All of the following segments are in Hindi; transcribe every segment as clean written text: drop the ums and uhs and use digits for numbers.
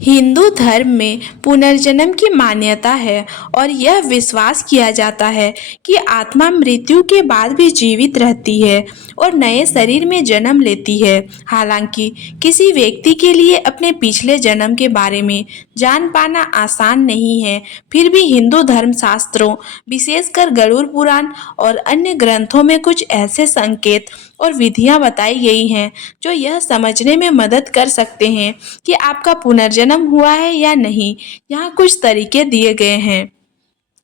हिंदू धर्म में पुनर्जन्म की मान्यता है और यह विश्वास किया जाता है कि आत्मा मृत्यु के बाद भी जीवित रहती है और नए शरीर में जन्म लेती है। हालांकि किसी व्यक्ति के लिए अपने पिछले जन्म के बारे में जान पाना आसान नहीं है, फिर भी हिंदू धर्म शास्त्रों, विशेषकर गरुड़ पुराण और अन्य ग्रंथों में कुछ ऐसे संकेत और विधियां बताई गई हैं जो यह समझने में मदद कर सकते हैं कि आपका पुनर्जन्म हुआ है या नहीं। यहाँ कुछ तरीके दिए गए हैं।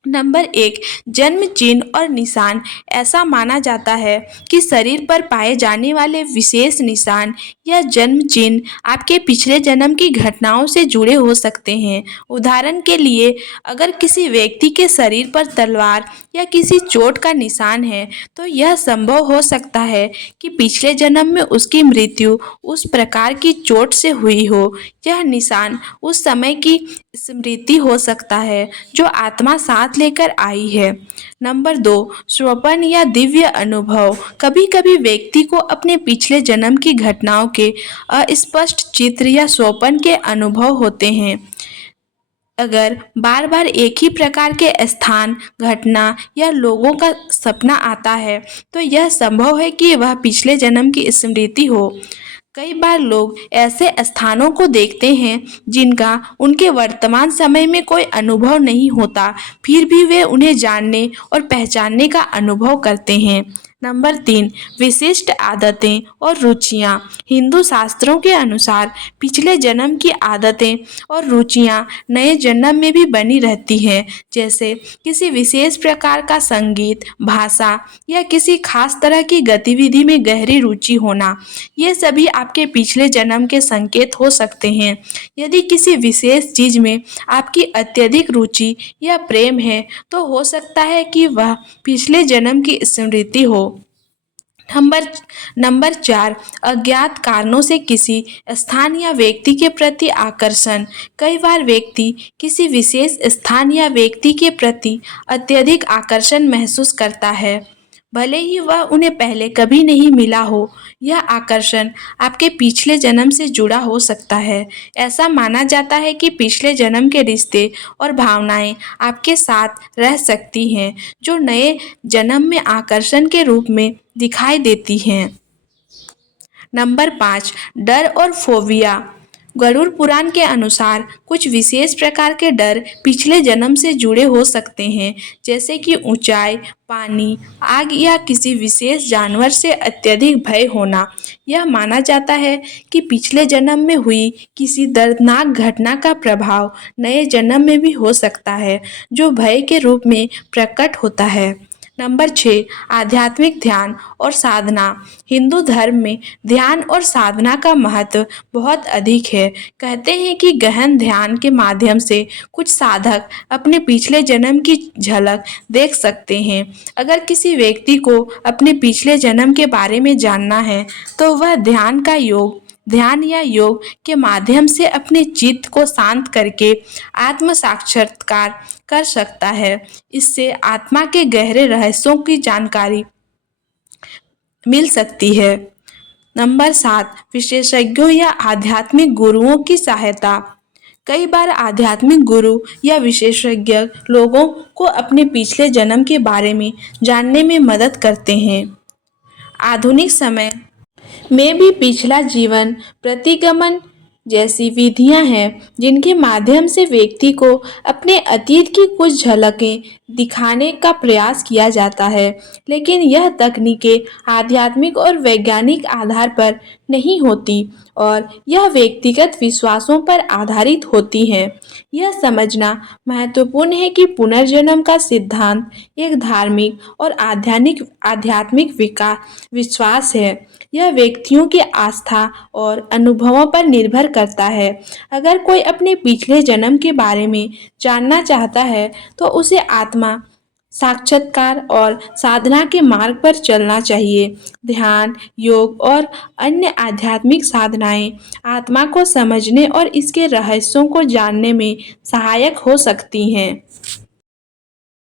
नंबर 1, जन्म चिन्ह और निशान। ऐसा माना जाता है कि शरीर पर पाए जाने वाले विशेष निशान या जन्म चिन्ह आपके पिछले जन्म की घटनाओं से जुड़े हो सकते हैं। उदाहरण के लिए, अगर किसी व्यक्ति के शरीर पर तलवार या किसी चोट का निशान है, तो यह संभव हो सकता है कि पिछले जन्म में उसकी मृत्यु उस प्रकार की चोट से हुई हो। यह निशान उस समय की स्मृति हो सकता है जो आत्मा साथ लेकर आई है। नंबर 2, स्वप्न या दिव्य अनुभव। कभी कभी व्यक्ति को अपने पिछले जन्म की घटनाओं के अस्पष्ट चित्र या स्वप्न के अनुभव होते हैं। अगर बार बार एक ही प्रकार के स्थान, घटना या लोगों का सपना आता है, तो यह संभव है कि वह पिछले जन्म की स्मृति हो। कई बार लोग ऐसे स्थानों को देखते हैं जिनका उनके वर्तमान समय में कोई अनुभव नहीं होता, फिर भी वे उन्हें जानने और पहचानने का अनुभव करते हैं। नंबर 3, विशिष्ट आदतें और रुचियाँ। हिंदू शास्त्रों के अनुसार पिछले जन्म की आदतें और रुचियाँ नए जन्म में भी बनी रहती हैं, जैसे किसी विशेष प्रकार का संगीत, भाषा या किसी खास तरह की गतिविधि में गहरी रुचि होना। ये सभी आपके पिछले जन्म के संकेत हो सकते हैं। यदि किसी विशेष चीज में आपकी अत्यधिक रुचि या प्रेम है, तो हो सकता है कि वह पिछले जन्म की स्मृति हो। नंबर 4, अज्ञात कारणों से किसी स्थान या व्यक्ति के प्रति आकर्षण। कई बार व्यक्ति किसी विशेष स्थान या व्यक्ति के प्रति अत्यधिक आकर्षण महसूस करता है, भले ही वह उन्हें पहले कभी नहीं मिला हो। यह आकर्षण आपके पिछले जन्म से जुड़ा हो सकता है। ऐसा माना जाता है कि पिछले जन्म के रिश्ते और भावनाएं आपके साथ रह सकती हैं, जो नए जन्म में आकर्षण के रूप में दिखाई देती हैं। नंबर 5, डर और फोबिया। गरुड़ पुराण के अनुसार कुछ विशेष प्रकार के डर पिछले जन्म से जुड़े हो सकते हैं, जैसे कि ऊंचाई, पानी, आग या किसी विशेष जानवर से अत्यधिक भय होना। यह माना जाता है कि पिछले जन्म में हुई किसी दर्दनाक घटना का प्रभाव नए जन्म में भी हो सकता है, जो भय के रूप में प्रकट होता है। नंबर 6, आध्यात्मिक ध्यान और साधना। हिंदू धर्म में ध्यान और साधना का महत्व बहुत अधिक है। कहते हैं कि गहन ध्यान के माध्यम से कुछ साधक अपने पिछले जन्म की झलक देख सकते हैं। अगर किसी व्यक्ति को अपने पिछले जन्म के बारे में जानना है, तो वह ध्यान या योग के माध्यम से अपने चित्त को शांत करके आत्म साक्षात्कार कर सकता है। इससे आत्मा के गहरे रहस्यों की जानकारी मिल सकती है। नंबर 7, विशेषज्ञों या आध्यात्मिक गुरुओं की सहायता। कई बार आध्यात्मिक गुरु या विशेषज्ञ लोगों को अपने पिछले जन्म के बारे में जानने में मदद करते हैं। आधुनिक समय में भी पिछला जीवन प्रतिगमन जैसी विधियां हैं, जिनके माध्यम से व्यक्ति को अपने अतीत की कुछ झलकें दिखाने का प्रयास किया जाता है, लेकिन यह तकनीकें आध्यात्मिक और वैज्ञानिक आधार पर नहीं होती और यह व्यक्तिगत विश्वासों पर आधारित होती हैं। यह समझना महत्वपूर्ण है कि पुनर्जन्म का सिद्धांत एक धार्मिक और आध्यात्मिक विश्वास है। यह व्यक्तियों की आस्था और अनुभवों पर निर्भर करता है। अगर कोई अपने पिछले जन्म के बारे में जानना चाहता है, तो उसे आत्मा साक्षात्कार और साधना के मार्ग पर चलना चाहिए। ध्यान, योग और अन्य आध्यात्मिक साधनाएं आत्मा को समझने और इसके रहस्यों को जानने में सहायक हो सकती हैं।